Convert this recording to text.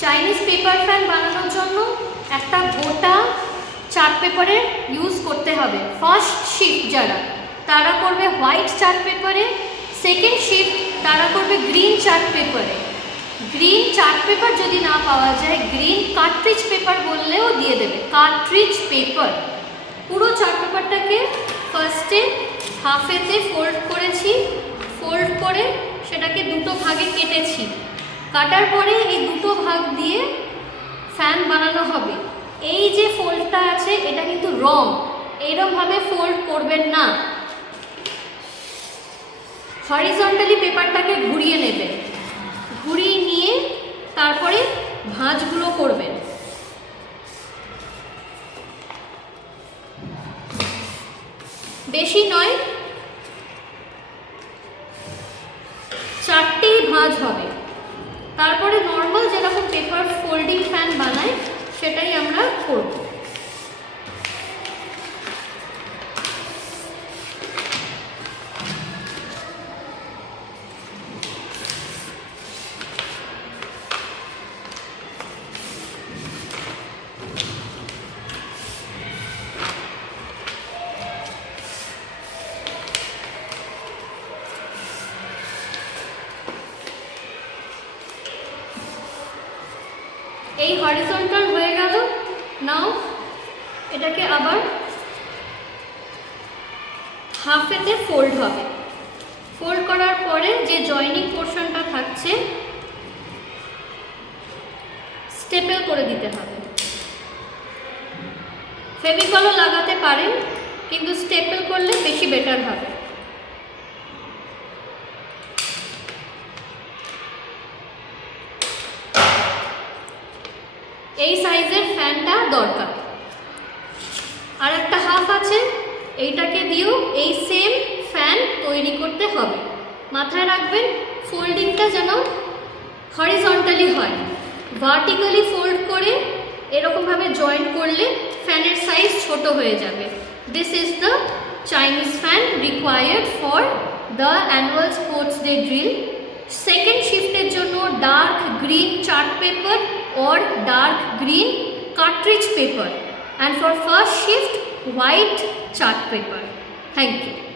Chinese paper fan বানানোর জন্য একটা গোটা চার্ট পেপারের ইউজ করতে হবে। ফার্স্ট শিফট যারা তারা করবে হোয়াইট চার্ট পেপারে, সেকেন্ড শিফট তারা করবে গ্রিন চার্ট পেপারে। গ্রিন চার্ট পেপার যদি না পাওয়া যায় গ্রিন কার্ট্রিজ পেপার বললেও দিয়ে দেবে, কার্ট্রিজ পেপার। পুরো চার্ট পেপারটাকে ফার্স্টে হাফেতে ফোল্ড করেছি, ফোল্ড করে সেটাকে দুটো ভাগে কেটেছি। কাটার পরে এই দুটো ভাগ দিয়ে ফ্যান বানানো হবে। এই যে ফোল্ডটা আছে এটা কিন্তু রং, এইরকমভাবে ফোল্ড করবেন না। হরিজন্টালি পেপারটাকে ঘুরিয়ে নেবেন, ঘুরিয়ে নিয়ে তারপরে ভাঁজগুলো করবেন। বেশি নয়, 4টেই ভাঁজ হবে। তারপরে নর্মাল যেরকম পেপার ফোল্ডিং ফ্যান বানায় সেটাই আমরা করব। এই হরিজন্টাল হয়ে গেল। নাও এটাকে আবার হাফেতে ফোল্ড হবে। ফোল্ড করার পরে যে জয়েনিং পোর্শনটা থাকছে স্টেপল করে দিতে হবে। ফেভিকলও লাগাতে পারেন, কিন্তু স্টেপল করলে বেশি বেটার হবে। এই সাইজের ফ্যানটা দরকার। আর একটা হাফ আছে, এইটাকে দিয়েও এই সেম ফ্যান তৈরি করতে হবে। মাথায় রাখবেন ফোল্ডিংটা যেন হরিজন্টালি হয়। ভার্টিক্যালি ফোল্ড করে এরকমভাবে জয়েন করলে ফ্যানের সাইজ ছোট হয়ে যাবে। This is the Chinese fan required for the annual sports day drill. Second শিফটের জন্য dark green chart paper or dark green cartridge paper, and for first shift white chart paper. Thank you.